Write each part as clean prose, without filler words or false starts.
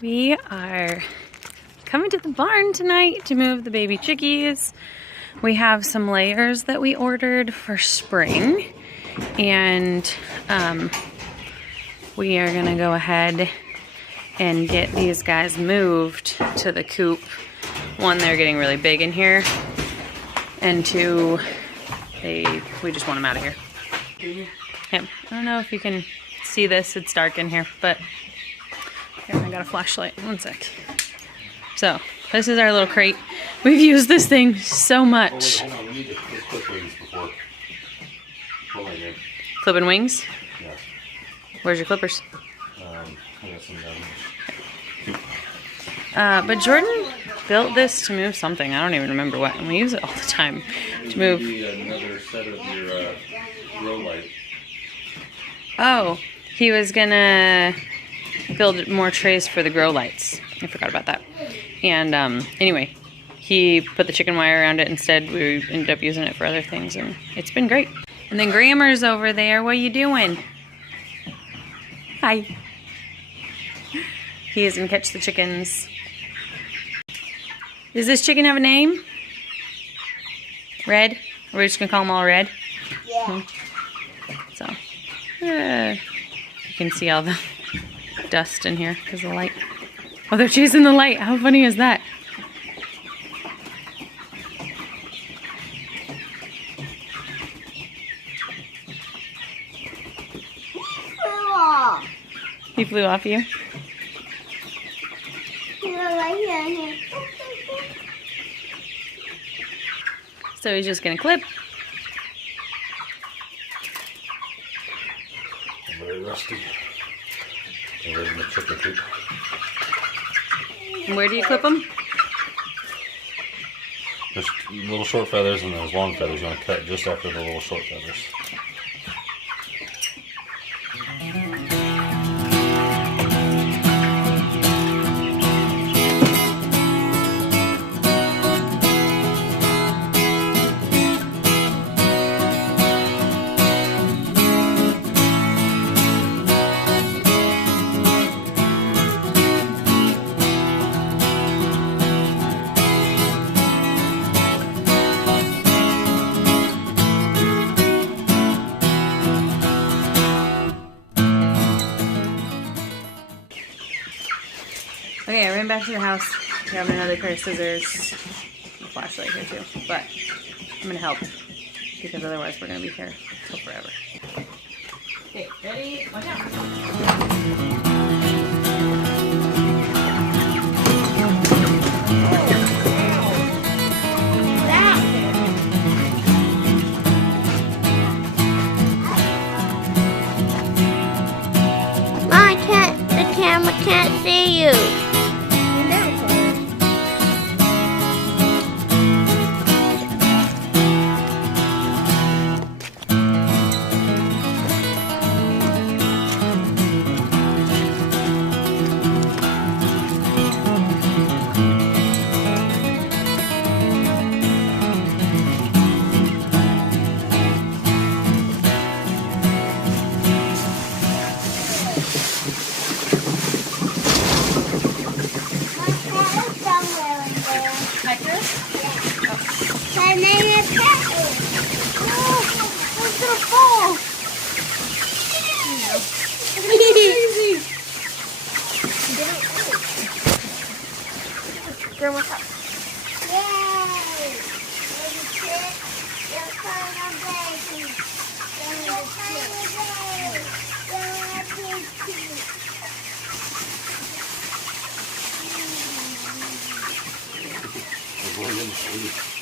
We are coming to the barn tonight to move the baby chickies. We have some layers that we ordered for spring, and we are gonna go ahead and get these guys moved to the coop. One, they're getting really big in here, and two, we just want them out of here. Yep. I don't know if you can see this, it's dark in here, but here, I got a flashlight, one sec. So, this is our little crate. We've used this thing so much. Hold on, we need to clip wings before. Hold on here. Clipping wings? Yeah. Where's your clippers? I got some down. But Jordan built this to move something. I don't even remember what, and we use it all the time to move. Another set of your grow light. Oh, he was gonna build more trays for the grow lights. I forgot about that. And anyway, he put the chicken wire around it instead. We ended up using it for other things, and it's been great. And then Grammer's over there. What are you doing? Hi. He is gonna catch the chickens. Does this chicken have a name? Red? Are we just gonna call them all Red? Yeah. So, you can see all the dust in here because of the light. Oh, they're chasing the light. How funny is that? He flew off you? So he's just gonna clip. Very rusty. And we're in the chicken coop. And where do you clip them? There's little short feathers and there's long feathers. You want to cut just after the little short feathers. Okay, I ran back to the house, grabbed another pair of scissors, a flashlight here too, but I'm gonna help because otherwise we're gonna be here till forever. Okay, ready? Watch out. The camera can't see you.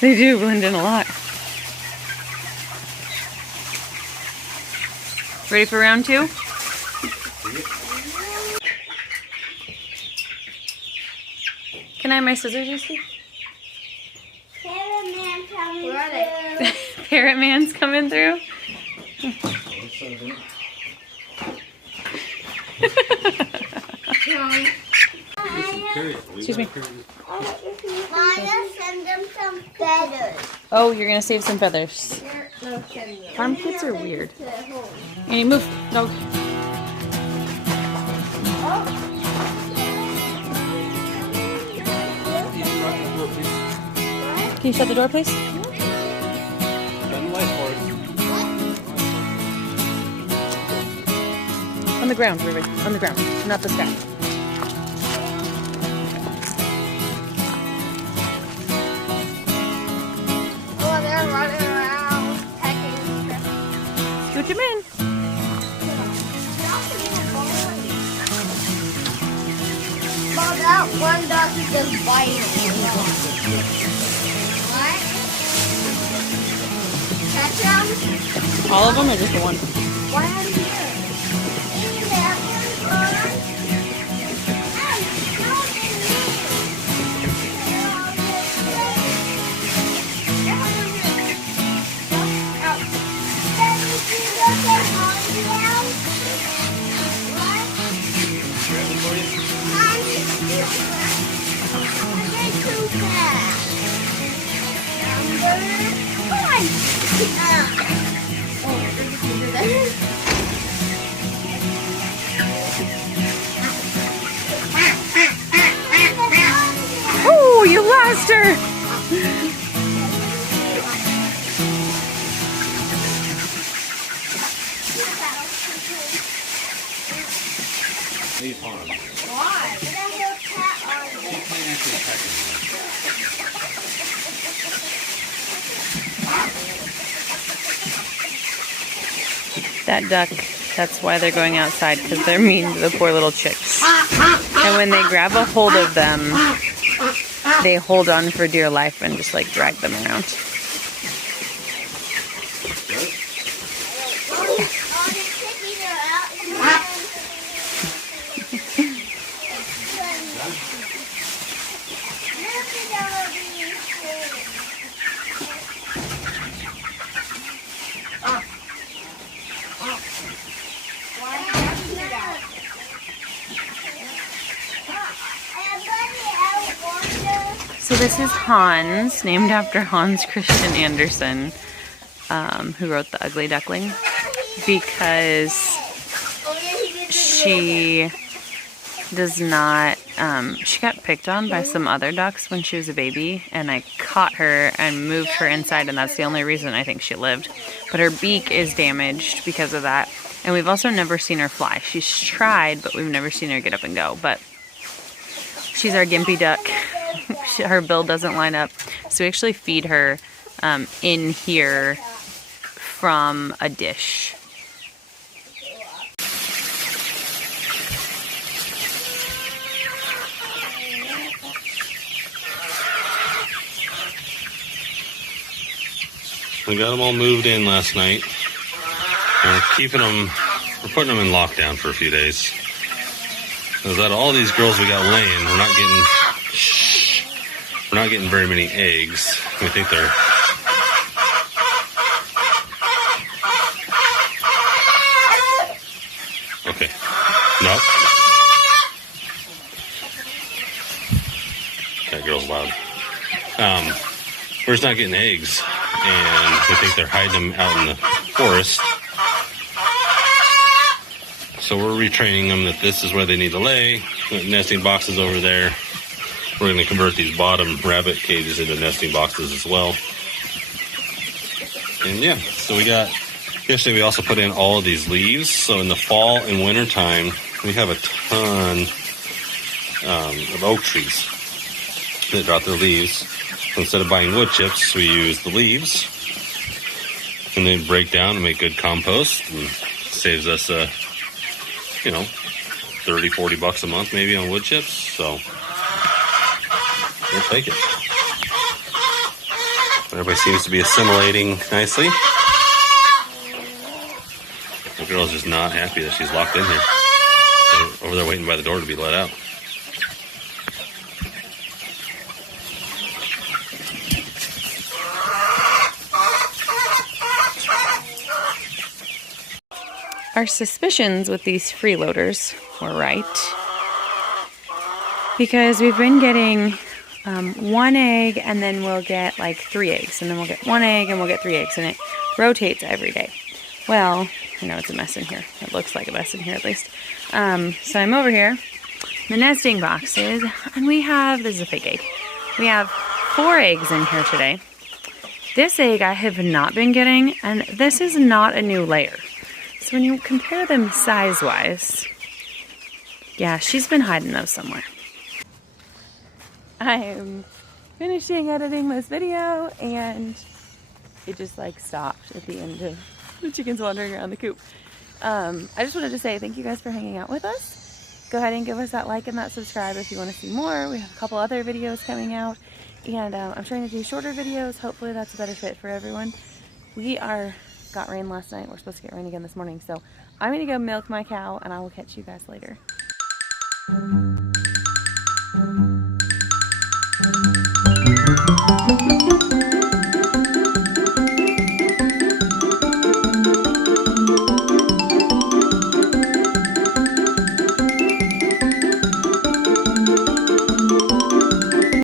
They do blend in a lot. Ready for round two? Can I have my scissors, Lucy? Parrot man coming through. Parrot man's coming through? Excuse me. Maya, send them some feathers. Oh, you're gonna save some feathers. No, send them. Armpits are weird. Annie, move, dog. Can you shut the door, please? On the ground, Ruby. On the ground, not the sky. Oh, they're running around, pecking. Scooch him in. Well, that one duck is just biting. What? Catch them? All of them or just the one? Why are you here? Oh, you lost her! Leave on. Why? That duck, that's why they're going outside, because they're mean to the poor little chicks. And when they grab a hold of them, they hold on for dear life and just like drag them around. So this is Hans, named after Hans Christian Andersen, who wrote The Ugly Duckling, because she does not, she got picked on by some other ducks when she was a baby, and I caught her and moved her inside, and that's the only reason I think she lived. But her beak is damaged because of that, and we've also never seen her fly. She's tried, but we've never seen her get up and go, but she's our gimpy duck. Her bill doesn't line up, so we actually feed her in here from a dish. We got them all moved in last night. We're keeping them, we're putting them in lockdown for a few days. Because out of all these girls we got laying, we're not getting very many eggs. We think they're okay. Nope. That girl's loud. We're just not getting eggs, and we think they're hiding them out in the forest. So we're retraining them that this is where they need to lay. Got nesting boxes over there. We're going to convert these bottom rabbit cages into nesting boxes as well. And yeah, so yesterday we also put in all of these leaves. So in the fall and winter time, we have a ton of oak trees that drop their leaves. So instead of buying wood chips, we use the leaves. And they break down and make good compost. And saves us, 30, 40 bucks a month maybe on wood chips. So we'll take it. Everybody seems to be assimilating nicely. The girl's just not happy that she's locked in here. They're over there waiting by the door to be let out. Our suspicions with these freeloaders were right, because we've been getting one egg, and then we'll get like 3 eggs, and then we'll get 1 egg, and we'll get 3 eggs, and it rotates every day. Well, I know it's a mess in here. It looks like a mess in here at least. So I'm over here, the nesting boxes, and we have, this is a fake egg, we have 4 eggs in here today. This egg I have not been getting, and this is not a new layer. So when you compare them size-wise, yeah, she's been hiding those somewhere. I am finishing editing this video, and it just like stopped at the end of the chickens wandering around the coop. I just wanted to say thank you guys for hanging out with us. Go ahead and give us that like and that subscribe if you want to see more. We have a couple other videos coming out, and I'm trying to do shorter videos. Hopefully that's a better fit for everyone. We got rain last night. We're supposed to get rain again this morning, so I'm gonna go milk my cow, and I will catch you guys later.